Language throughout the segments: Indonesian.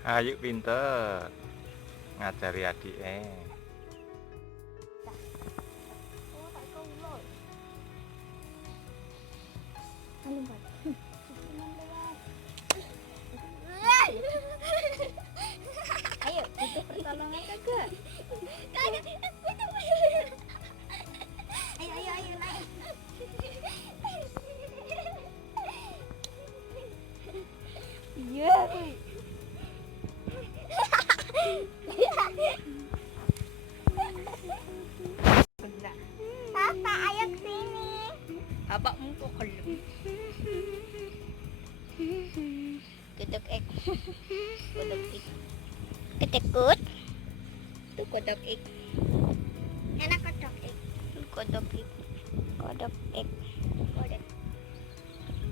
Ayo pinter ngajari adike. Oh, tak kau ulur. Alim pak. Cuman lewat. Ayo, butuh pertolongan kagak? Kagak. Ayo naik. Iya, kuy. Papa, ayo kesini. Bapakmu kok kelem. Kodok ek. Kodok ek. Ketekut. Tuh kodok ek. Enak kodok ek. Tuh kodok ek. Kodok ek. Kodok.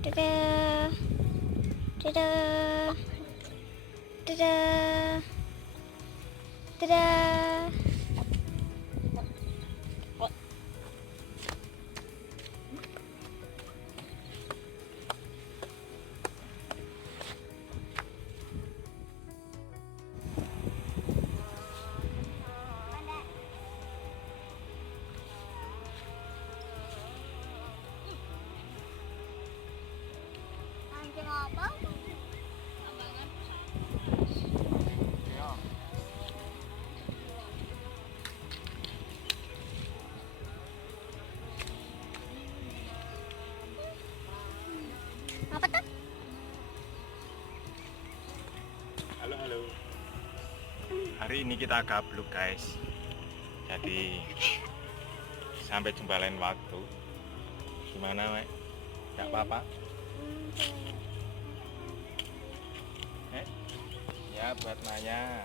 Dadah. Dadah. Dadah. Dadah. Anjing apa? Apa tuh? Halo. Hari ini kita gabluk guys. Jadi sampai jumpa lain waktu. Gimana, Mek? Gak apa-apa? Ya buat Maya.